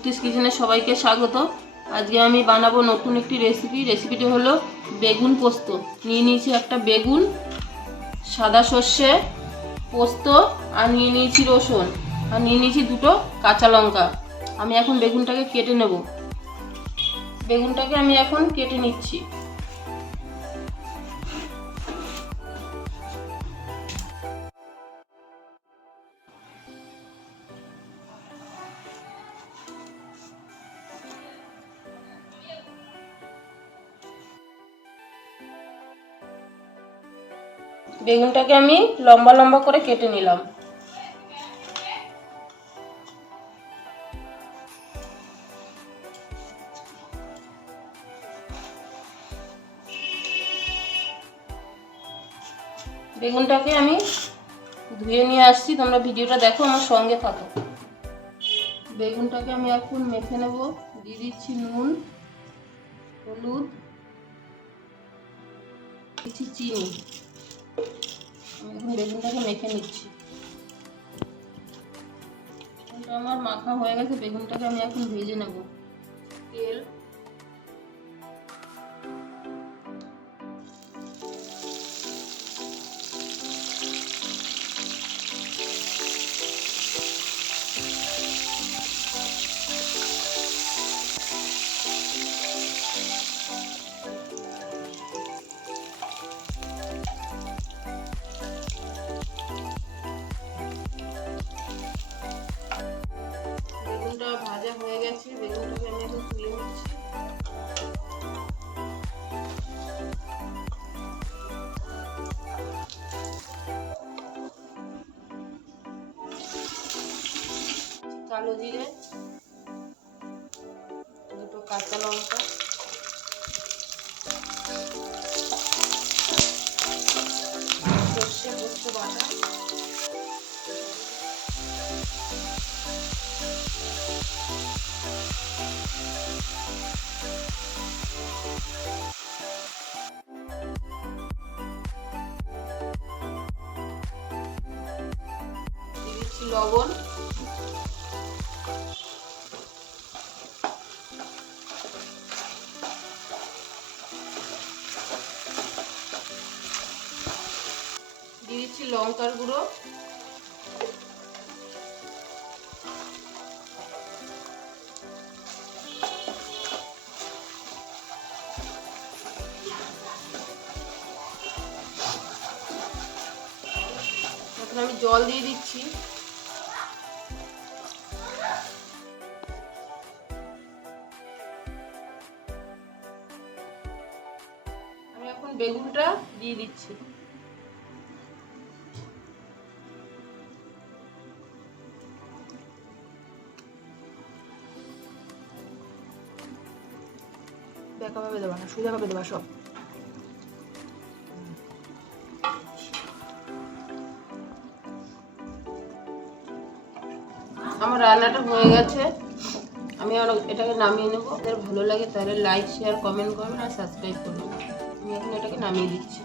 মুক্তিস কিচেনে সবাইকে স্বাগত। আজকে আমি বানাবো নতুন একটি রেসিপিটি হলো বেগুন পোস্ত। নিয়ে নিয়েছি একটা বেগুন, সাদা সর্ষে, পোস্ত আর নিয়ে নিয়েছি রসুন আর নিয়ে নিয়েছি দুটো কাঁচা লঙ্কা। আমি এখন বেগুনটাকে কেটে নেব। বেগুনটাকে আমি এখন কেটে নিচ্ছি। বেগুনটাকে আমি লম্বা লম্বা করে কেটে নিলাম। বেগুনটাকে আমি ধুয়ে নিয়ে আসছি, তোমরা ভিডিওটা দেখো, আমার সঙ্গে থাকো। বেগুনটাকে আমি এখন মেখে নেব। দিয়ে দিচ্ছি নুন, হলুদ, দিচ্ছি চিনি। আমি এখন বেগুনটাকে মেখে নিচ্ছি। বেগুনটা আমার মাখা হয়ে গেছে। বেগুনটাকে আমি এখন ভেজে নেব। তেল, বেগুনটা ভাজা হয়ে গেছে। বেগুনটাকে আমি এখন তুলে নিচ্ছি। কালো জিরে, দুটো কাঁচা লঙ্কা, সর্ষে পোস্ত বাটা, দিচ্ছি লবণ, দিয়ে দিচ্ছি লঙ্কার গুঁড়ো, এখন আমি জল দিয়ে দিচ্ছি। আমি এখন বেগুনটা দিয়ে দিচ্ছি। বেঁকাভাবে দেবা না, সোজাভাবে দেবা সব। আমার রান্নাটা হয়ে গেছে। আমি এটাকে নামিয়ে নেবো। যাদের ভালো লাগে তাহলে লাইক, শেয়ার, কমেন্ট করবেন আর সাবস্ক্রাইব করবেন। আমি এখন এটাকে নামিয়ে দিচ্ছি।